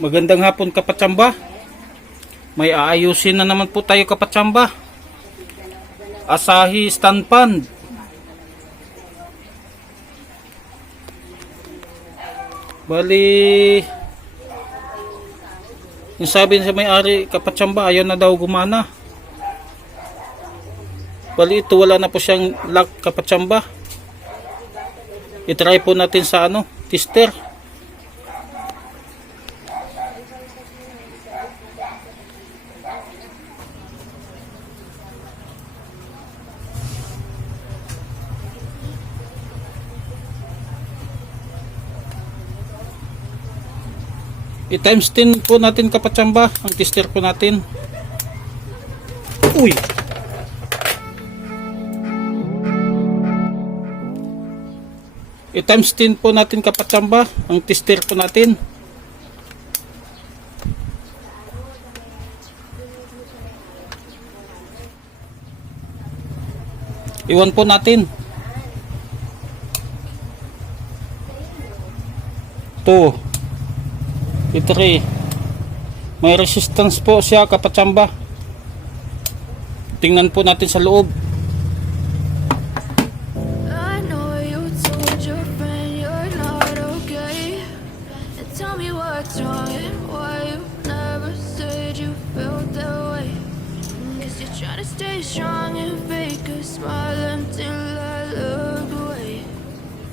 Magandang hapon kapatsamba. May aayusin na naman po tayo kapatsamba. Asahi stand pan. Bali, yung sabi sa may-ari kapatsamba, ayaw na daw gumana. Bali ito, wala na po siyang lock kapatsamba. I-try po natin sa tester. I-times 10 po natin kapatsamba ang tester po natin. Uy! I-times 10 po natin kapatsamba ang tester po natin. Iwan po natin. 2 3. May resistance po siya kapatsamba. Tingnan po natin sa loob. I know you told your friend you're not okay, and tell me what's wrong and why you never said you felt that way. Guess you're trying to stay strong and fake a smile until I look away.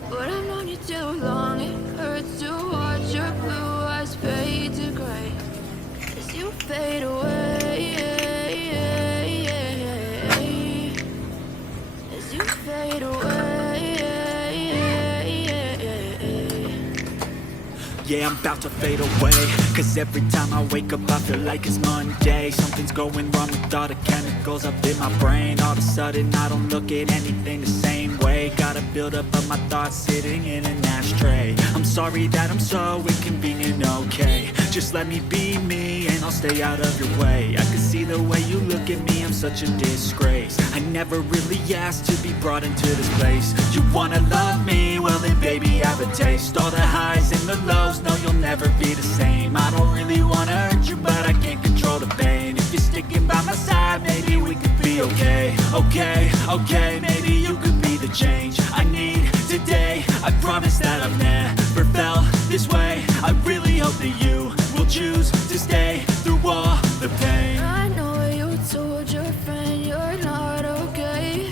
But I've known you too long, it hurts to watch your blue eyes fade to gray as you fade away, as you fade away. Yeah, I'm about to fade away, cause every time I wake up I feel like it's Monday. Something's going wrong with all the chemicals up in my brain. All of a sudden I don't look at anything the same way. Gotta build up of my thoughts sitting in an ashtray. I'm sorry that I'm so inconvenient, okay. Just let me be me and I'll stay out of your way. I can see the way you look at me, I'm such a disgrace. I never really asked to be brought into this place. You wanna love me? Well then baby have a taste. All the highs and the lows, no you'll never be the same. I don't really wanna hurt you but I can't control the pain. If you're sticking by my side, maybe we could be okay. Okay, maybe you could be the change I need today. I promise that I've never felt this way. I really hope that you will choose to stay through all the pain. I know you told your friend you're not okay,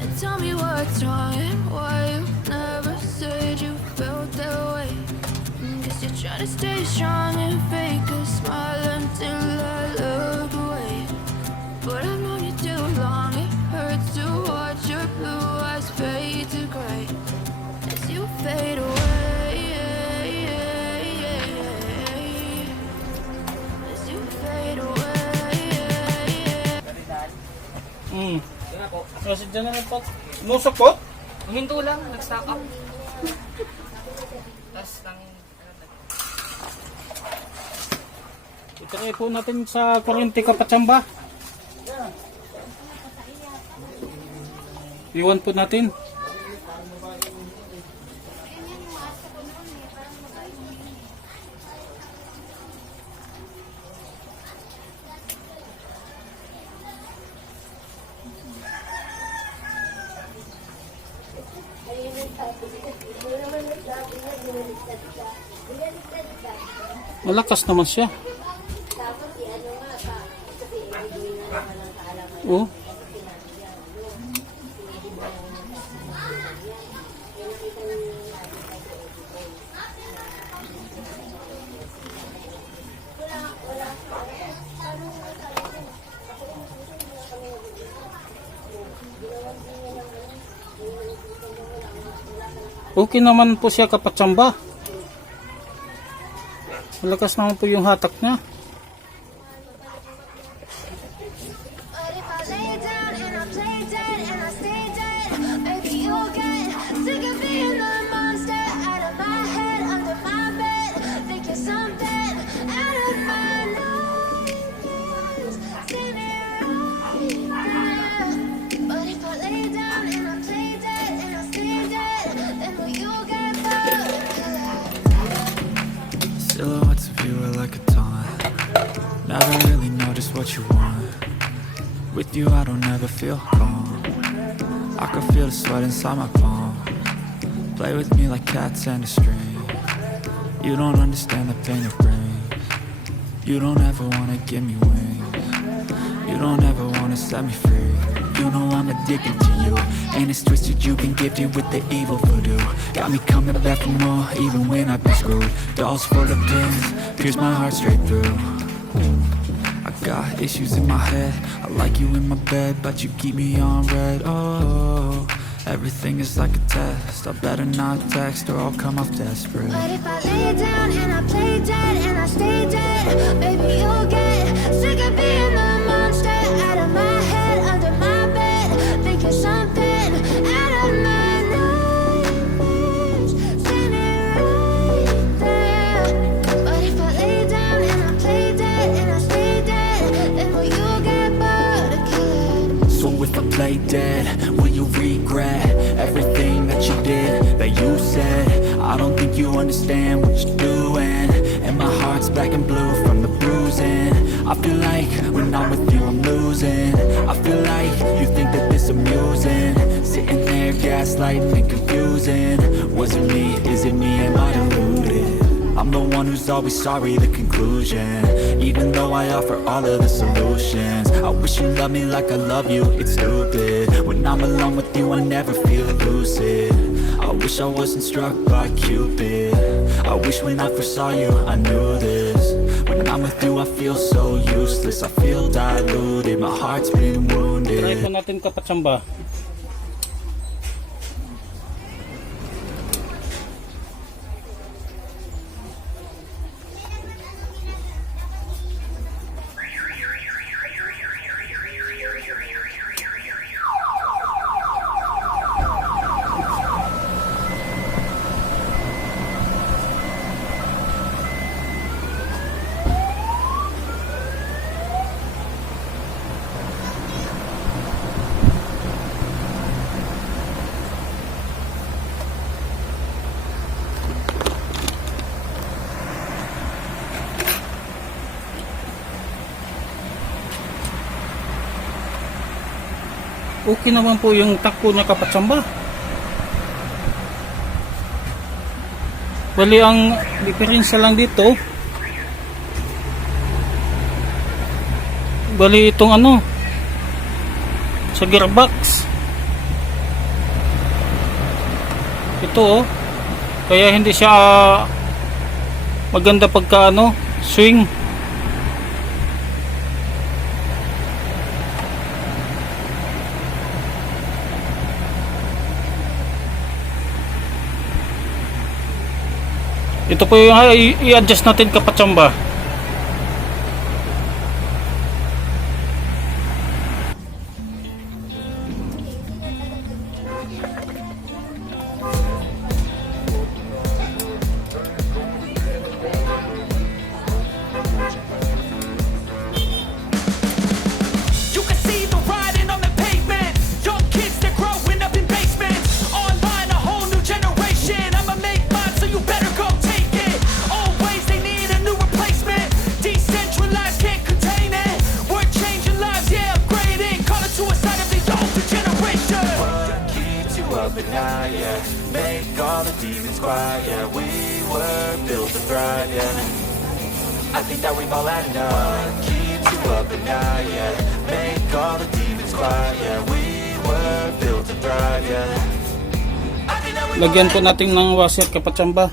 and tell me what's wrong and why you never said you felt that way. Guess you're trying to stay strong and fake a smile until I look away. But I've known you too long, it hurts to watch your blue eyes fade to gray as you fade away, as you fade away. Kasi dyan na po. Musok po? Hinto lang, nag-stack up. Tapos nang... Itry po natin sa kuryente kapatsamba. Iwan po natin. Malakas naman siya. Oh. Okay naman po siya kapatsamba. Malakas naman po yung hatak niya. But if I lay down and I play dead and I stay dead, maybe you'll get sick of being the monster out of my head, under my bed, thinking something out of my nightmares. See me right there. But if I lay down and I play dead and I stay dead, then will you get bored? Silhouettes of you are never really know just what you want. With you I don't ever feel calm. I can feel the sweat inside my palm. Play with me like cats and a string. You don't understand the pain it brings. You don't ever wanna give me wings. You don't ever wanna set me free. You know I'm addicted to you, and it's twisted, you've been gifted with the evil voodoo. Got me coming back for more, even when I've been screwed. Dolls full of pins, pierce my heart straight through. I got issues in my head, I like you in my bed, but you keep me on red. Oh, everything is like a test, I better not text or I'll come off desperate. But if I lay down and I play dead and I stay dead, baby, you'll get sick of being the monster out of my head, under my bed, thinking something out of my nightmares, standing right there. But if I lay down and I play dead and I stay dead, then will you get bored of killing? So if I play dead, will you regret everything that you did, that you said? I don't think you understand what you're doing, and my heart's black and blue from the bruising. I feel like when I'm with you I'm losing. I feel like you think that this amusing, sitting there gaslighting and confusing. Was it me? Is it me? Am I deluded? I'm the one who's always sorry, the conclusion. Even though I offer all of the solutions, I wish you loved me like I love you, it's stupid. When I'm alone with you I never feel lucid. I wish I wasn't struck by Cupid. I wish when I first saw you I knew this. When I'm with you I feel so useless, I feel diluted, my heart's been wounded. Try po natin kapatsamba. Okay naman po yung takbo niya kapatsamba. Bali ang diferensya lang dito, bali itong ano sa gearbox ito kaya hindi siya maganda pagka ano swing. Ito po yung i-adjust natin kapatsamba. Make all the demons quiet, yeah. We were built to thrive, yeah. I think that we've all had enough. What keeps you up at night, yeah. Make all the demons quiet, yeah. We were built to thrive, yeah. Lagyan po natin ng washer kapatsamba.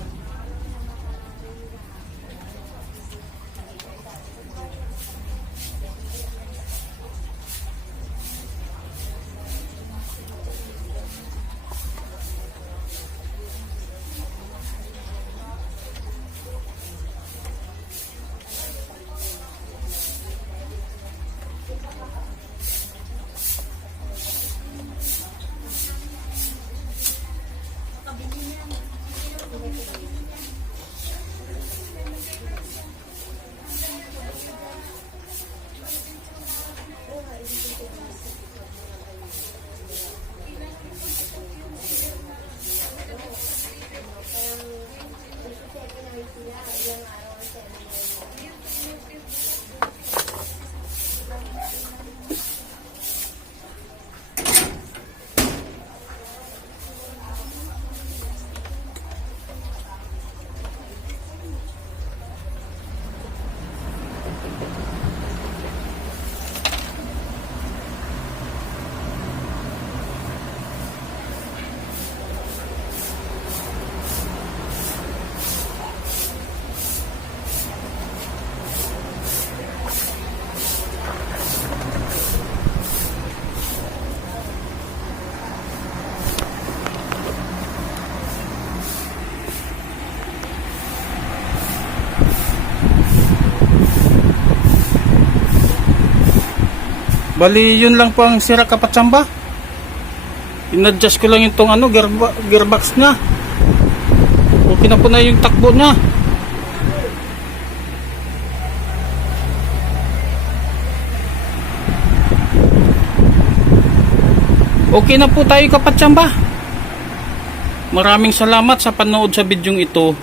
Bali, yun lang po ang sira kapatsamba. In-adjust ko lang yung tong ano, gearbox niya. Okay na po na yung takbo niya. Okay na po tayo kapatsamba. Maraming salamat sa panood sa bidyong ito.